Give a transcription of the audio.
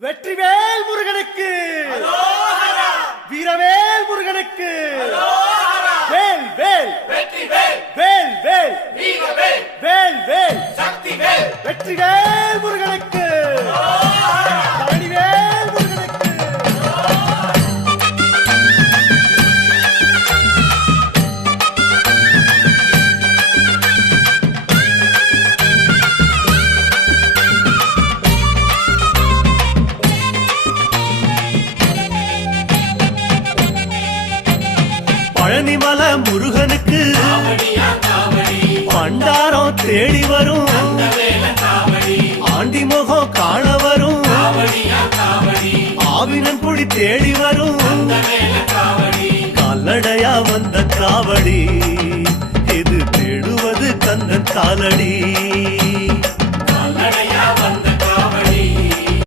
வெற்றிவேல் முருகனுக்கு, வீரவேல் முருகனுக்கு, வேல் வேல் வெற்றிவேல், வேல் வேல் வீரவேல், வேல் வேல் சக்திவேல், வெற்றிவேல் முருகனுக்கு, பழனிவேல் முருகனுக்கு. பழனிமல முருகனுக்கு காவடியா காவடி, பண்டாரம் தேடி வரும், வேல காவடி, ஆண்டி முகம் காண வரும், காவடியா காவடி, ஆவினன் குடி தேடி வரும், வேல காவடி, கால்நடையா வந்த காவடி, இது தேடுவது கந்தன் காலடி.